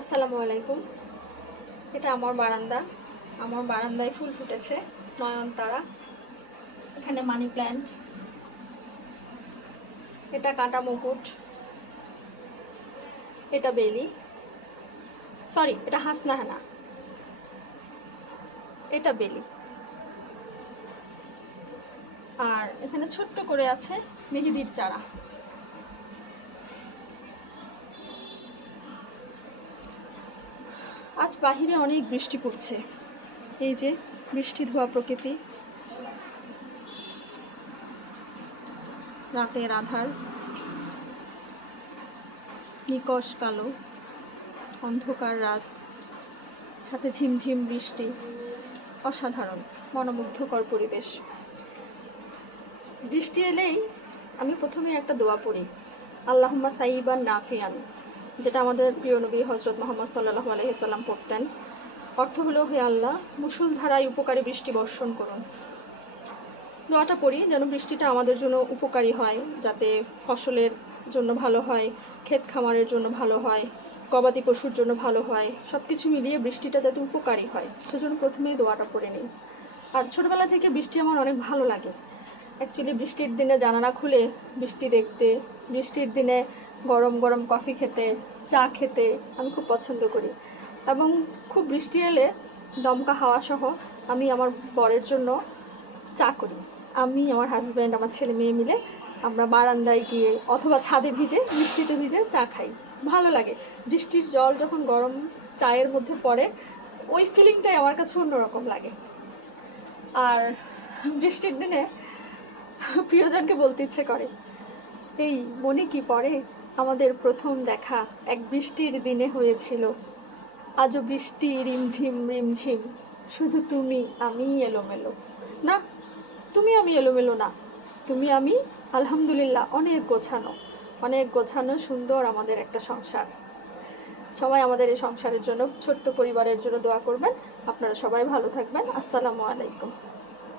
আসসালামু আলাইকুম। এটা আমার বারান্দা। আমার বারান্দায় ফুল ফুটেছে, নয়নতারা। এখানে মানি প্ল্যান্ট। এটা কাঁটা মুকুট। এটা বেলি, সরি এটা হাসনাহানা। এটা বেলি। আর এখানে ছোট্ট করে আছে মেহেদির চারা। আজ বাহিরে অনেক বৃষ্টি পড়ছে। এই যে বৃষ্টি ধোয়া প্রকৃতি, রাতের আধার, নিকষ কালো অন্ধকার রাত, সাথে ঝিমঝিম বৃষ্টি। অসাধারণ মনোমুগ্ধকর পরিবেশ। বৃষ্টি এলেই আমি প্রথমে একটা দোয়া পড়ি, আল্লাহুম্মা সাইয়িবান নাফিয়ান, যেটা আমাদের প্রিয় নবী হযরত মুহাম্মদ সাল্লাল্লাহু আলাইহি সাল্লাম পড়তেন। অর্থ হলো, হে আল্লাহ, মুষলধারায় উপকারী বৃষ্টি বর্ষণ করুন। দোয়াটা পড়ি যেন বৃষ্টিটা আমাদের জন্য উপকারী হয়, যাতে ফসলের জন্য ভালো হয়, ক্ষেত খামারের জন্য ভালো হয়, গবাদি পশুর জন্য ভালো হয়, সব কিছু মিলিয়ে বৃষ্টিটা যাতে উপকারী হয়, সেজন্য প্রথমেই দোয়াটা পড়ে নিই। আর ছোটোবেলা থেকে বৃষ্টি আমার অনেক ভালো লাগে। অ্যাকচুয়ালি বৃষ্টির দিনে জানালা খুলে বৃষ্টি দেখতে, বৃষ্টির দিনে গরম গরম কফি খেতে, চা খেতে আমি খুব পছন্দ করি। এবং খুব বৃষ্টি এলে দমকা হাওয়া সহ আমি আমার বরের জন্য চা করি। আমি, আমার হাজব্যান্ড, আমার ছেলে মেয়ে মিলে আমরা বারান্দায় গিয়ে অথবা ছাদে ভিজে, বৃষ্টিতে ভিজে চা খাই। ভালো লাগে। বৃষ্টির জল যখন গরম চায়ের মধ্যে পড়ে, ওই ফিলিংটাই আমার কাছে অন্যরকম লাগে। আর বৃষ্টির দিনে প্রিয়জনকে বলতে ইচ্ছে করে, এই মনে কি পড়ে আমাদের প্রথম দেখা এক বৃষ্টির দিনে হয়েছিল, আজও বৃষ্টি রিমঝিম রিমঝিম, শুধু তুমি আমি এলোমেলো। না, তুমি আমি এলোমেলো না, তুমি আমি আলহামদুলিল্লাহ অনেক গোছানো, অনেক গোছানো সুন্দর আমাদের একটা সংসার। সবাই আমাদের এই সংসারের জন্য, ছোট্ট পরিবারের জন্য দোয়া করবেন। আপনারা সবাই ভালো থাকবেন। আসসালামু আলাইকুম।